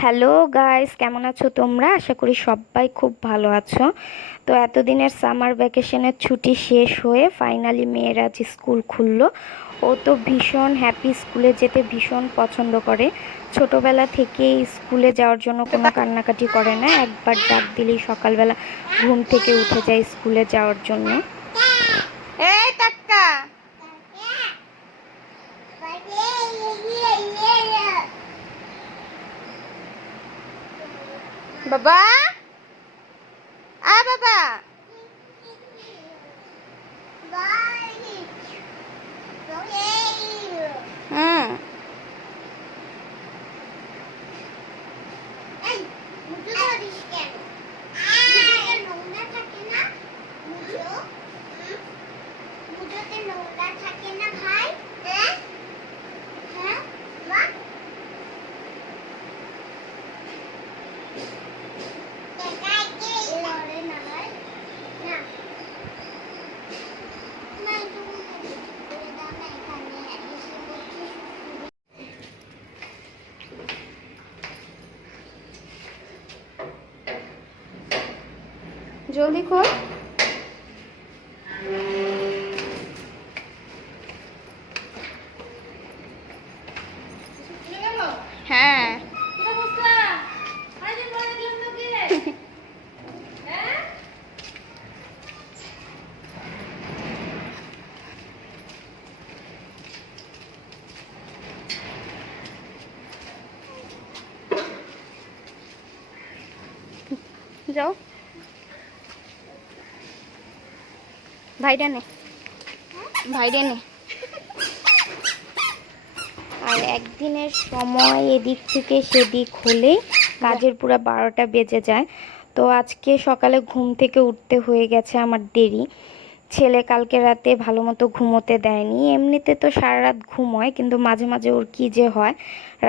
Hello guys, কেমন আছো তোমরা? আশা করি সবাই খুব ভালো আছো। তো এতদিনের সামার ভ্যাকেশনের ছুটি শেষ হয়ে ফাইনালি মেয়ের আজ স্কুল খুললো। ও তো ভীষণ হ্যাপি, স্কুলে যেতে ভীষণ পছন্দ করে। ছোটবেলা থেকেই স্কুলে যাওয়ার জন্য কোনো কান্নাকাটি করে না, একবার ডাক দিলেই সকালবেলা ঘুম থেকে উঠে যায় স্কুলে যাওয়ার জন্য। এই টাক্কা বাবা, বাবা হুম জলদি খোল। হ্যাঁ যাও, ভাইটা নে, ভাইটা নে। আর একদিনের সময় এদিক থেকে সেদিক হলেই কাজের পুরো 12টা বেজে যায়। তো আজকে সকালে ঘুম থেকে উঠতে হয়ে গেছে আমার দেরি। ছেলে কালকে রাতে ভালো মতো ঘুমোতে দেয়নি। এমনিতে তো সারা রাত ঘুম হয়, কিন্তু মাঝে মাঝে ওর কী যে হয়,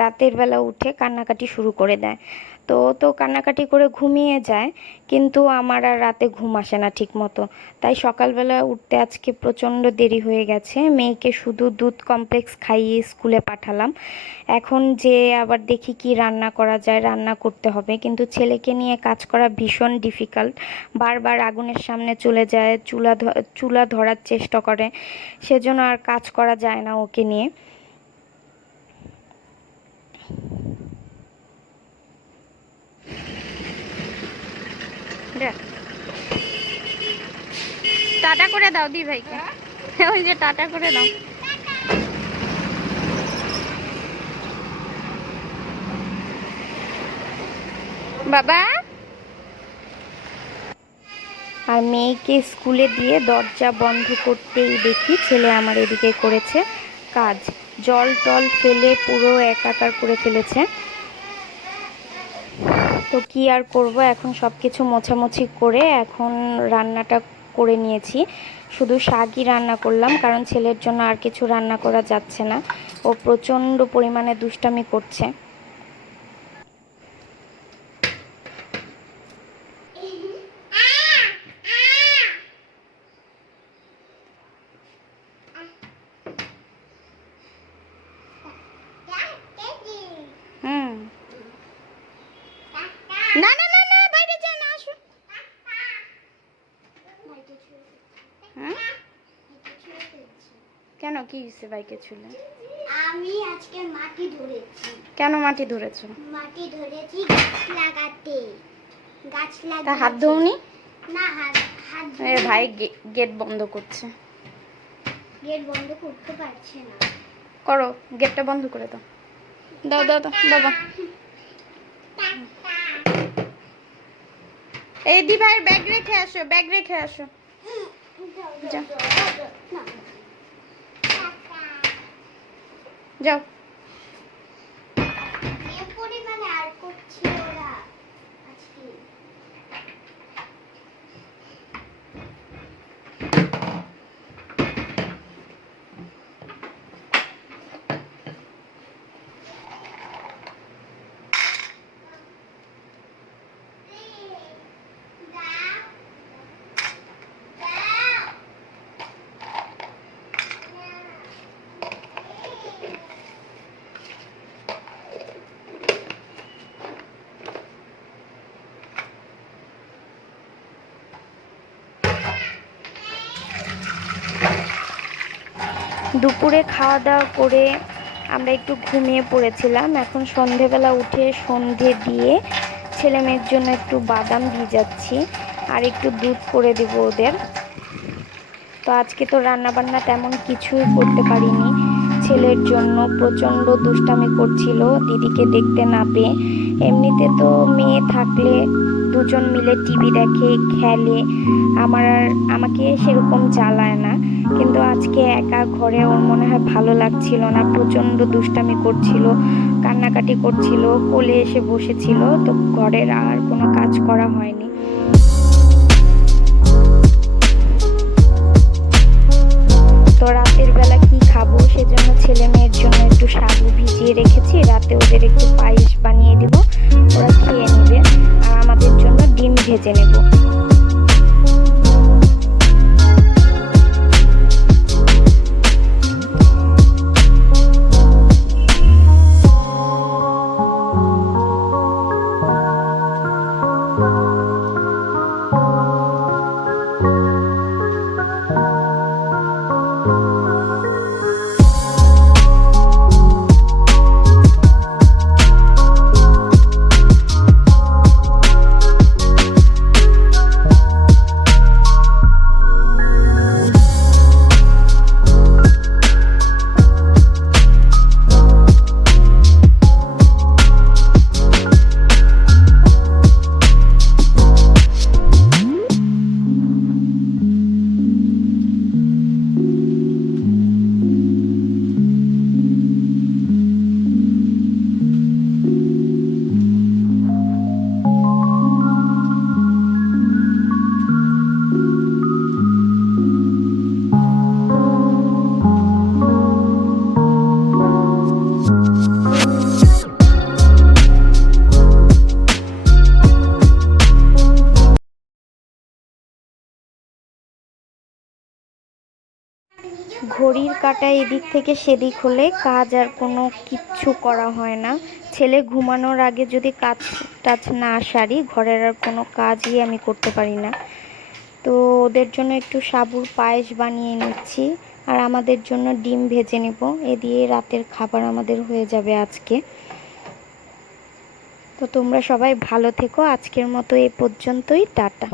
রাতের বেলা উঠে কান্নাকাটি শুরু করে দেয়। তো ও তো কান্নাকাটি করে ঘুমিয়ে যায়, কিন্তু আমার আর রাতে ঘুম আসে না ঠিক মতো। তাই সকালবেলা উঠতে আজকে প্রচণ্ড দেরি হয়ে গেছে। মেয়েকে শুধু দুধ কমপ্লেক্স খাইয়ে স্কুলে পাঠালাম। এখন যে আবার দেখি কি রান্না করা যায়, রান্না করতে হবে। কিন্তু ছেলেকে নিয়ে কাজ করা ভীষণ ডিফিকাল্ট। বারবার আগুনের সামনে চলে যায়, চুলা ধরার চেষ্টা করে, সেজন্য আর কাজ করা যায় না ওকে নিয়ে। টাটা করে দাও দি ভাইকে, ওই যে টাটা করে দাও। বাবা আর মেয়েকে স্কুলে দিয়ে দরজা বন্ধ করতেই দেখি ছেলে আমার এদিকে করেছে কাজ, জল টল ফেলে পুরো একাকার করে ফেলেছে। তো কি আর করব, এখন সব কিছু মোছামুছি করে এখন রান্নাটা করে নিয়েছি। শুধু শাকই রান্না করলাম, কারণ ছেলের জন্য আর কিছু রান্না করা যাচ্ছে না। ও প্রচণ্ড পরিমাণে দুষ্টামি করছে। হুম, না না না না, বাইরে যা না, আসো। হ্যাঁ, কেন কি হয়েছে বাইকে ছুলে? আমি আজকে মাটি ধরেছি। কেন মাটি ধরেছো? মাটি ধরেছি গাছ লাগাতে। গাছ তা লাগাতে হাত ধোনি? না, হাত হাত এ ভাই গেট বন্ধ করছে। গেট বন্ধ করতে পারছে না। করো, গেটটা বন্ধ করে দাও। দাও দাও দাও বাবা। এই দি ভাইয়ের ব্যাগ রেখে আসো, ব্যাগ রেখে আসো। যা। যাও। এ পরিমাণে আর করছি ওরা আজকে। দুপুরে খাওয়া দাওয়া করে আমরা একটু ঘুমিয়ে পড়েছিলাম। এখন সন্ধেবেলা উঠে সন্ধে দিয়ে ছেলে মেয়ের জন্য একটু বাদাম ভিজাচ্ছি আর একটু দুধ করে দেবো ওদের। তো আজকে তো রান্নাবান্না তেমন কিছুই করতে পারিনি। ছেলের জন্য প্রচণ্ড দুষ্টামি করছিল দিদিকে দেখতে না পেয়ে। এমনিতে তো মেয়ে থাকলে দুজন মিলে টিভি দেখে, খেলে, আমাকে সেরকম জ্বালায় না, কিন্তু আজকে একা ঘরে ওর মনে হয় ভালো লাগছিল না, প্রচণ্ড দুষ্টামি করছিল, কান্নাকাটি করছিল, কোলে এসে বসেছিল। তো ঘরের আর কোনো কাজ করা হয়নি। তো রাতের বেলা কি খাবো সেজন্য ছেলে মেয়ের জন্য একটু সাবু ভিজিয়ে রেখেছি, রাতে ওদের একটু পায়েস বানিয়ে দিব, ওরা খেয়ে নেবে। আর আমাদের জন্য ডিম ভেজে নেব। ঘড়ির কাঁটা এদিক থেকে সেদিক হলে কাজ আর কোনো কিচ্ছু করা হয় না। ছেলে ঘুমানোর আগে যদি কাজ টাজ না সারি, ঘরের আর কোনো কাজই আমি করতে পারি না। তো ওদের জন্য একটু সাবুর পায়েস বানিয়ে নিচ্ছি আর আমাদের জন্য ডিম ভেজে নেব। এ দিয়ে রাতের খাবার আমাদের হয়ে যাবে আজকে। তো তোমরা সবাই ভালো থেকো, আজকের মতো এ পর্যন্তই, টাটা।